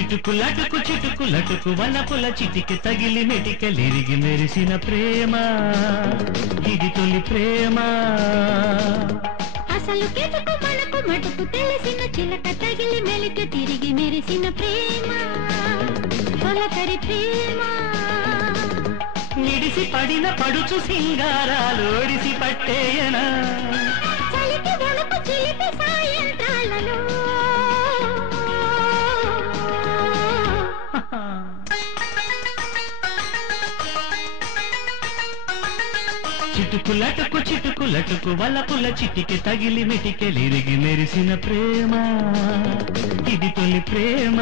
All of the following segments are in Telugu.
చిటుకులటుకు వలపుల చిటికి తగిలి మెటికలిరిగి మెరిసిన ప్రేమ ఇది తొలి ప్రేమ అసలు కెటుకు మనకు మటుకు తెలిసిన చిలక తగిలి మెలిక తిరిగి మెరిసిన ప్రేమ తొలకరి ప్రేమ నిడిసి పడిన పడుచు సింగారాలు ఒడిసి పట్టేయనా చలికి వణుకు చిలిపి సాయంత్రాలలో చిటుకులటుకు వలపుల చిటికి తగిలి మిటికెలిరిగి మెరిసిన ప్రేమ ఇది తొలి ప్రేమ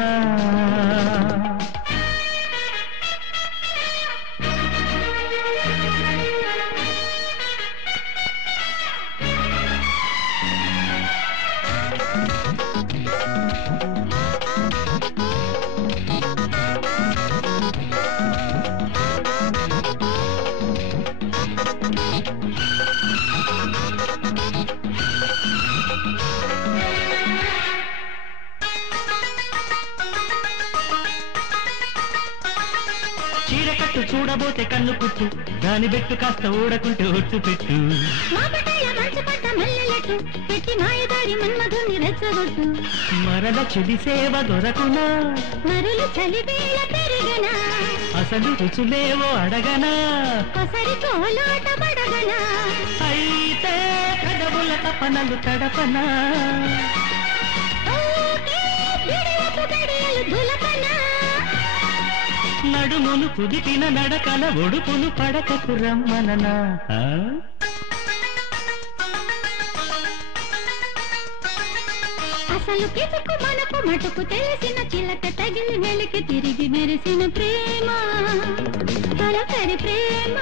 చీరకట్టు చూడబోతే కన్ను కుట్టు దాని బెట్టు కాస్త ఊడకుంటే ఒట్టు పెట్టు పెట్టి మాయదారి మన్మధుని రెచ్చగొట్టు మరల చెడి సేవ దొరకునా మరులు చలివేళ పెరిగనా అసలు రుచులేవో అడగనా కొసరి కోలాట పడగనా అయితే కడవుల తపనలు తడపనా నడుమును కుదిపిన నడకల ఒడుపును పడకకు రమ్మననా అసలు కిసుకు మనకు మటుకు తెలిసిన చిలక తగిలి మెలికి తిరిగి మెరిసిన ప్రేమ తొలకరి ప్రేమ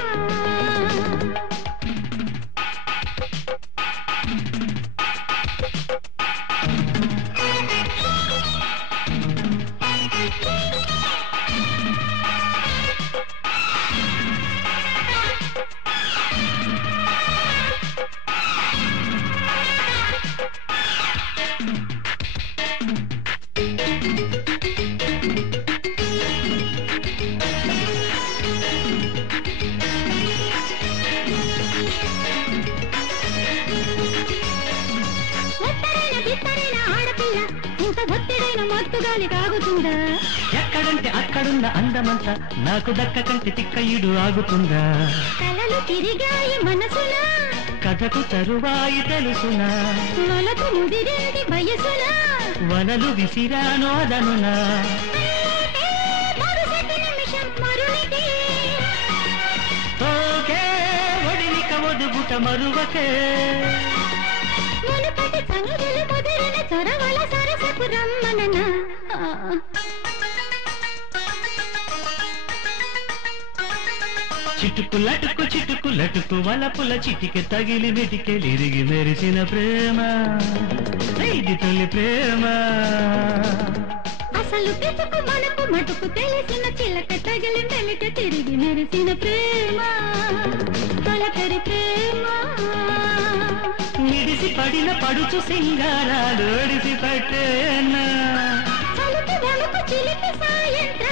ఇంత ఒత్తిడైన మత్తుగాలి కాగుతుందా ఎక్కడంటే అక్కడున్న అందమంతా నాకు దక్కకంటే తిక్కయుడు ఆగుతుందా కలలు తిరిగాయి మనసునా కథకు తరువాయి తెలుసునా మొలకు ముదిరేది వయసునా వనలు విసిరాను అదనునా ఓకే ఒడిలిక ఒదుగుట మరువకే మునుపటి సంగతులు ముదిరిన చొరవల సరసకు రమ్మననా చిటుకులటుకు వలపుల చిటికి తగిలి వెటికెలిరిగి మెరిసిన ప్రేమ ఇది తొలి ప్రేమ అసలు పిసుకు మనకు మటుకు తెలిసిన చిలక తగిలి మెలిక తిరిగి మెరిసిన ప్రేమ తొలకరి ప్రేమ నిడిసి పడిన పడుచు సింగారాలు ఒడిసి పట్టేనా చలికి వణుకు చిలిపి సాయంత్రం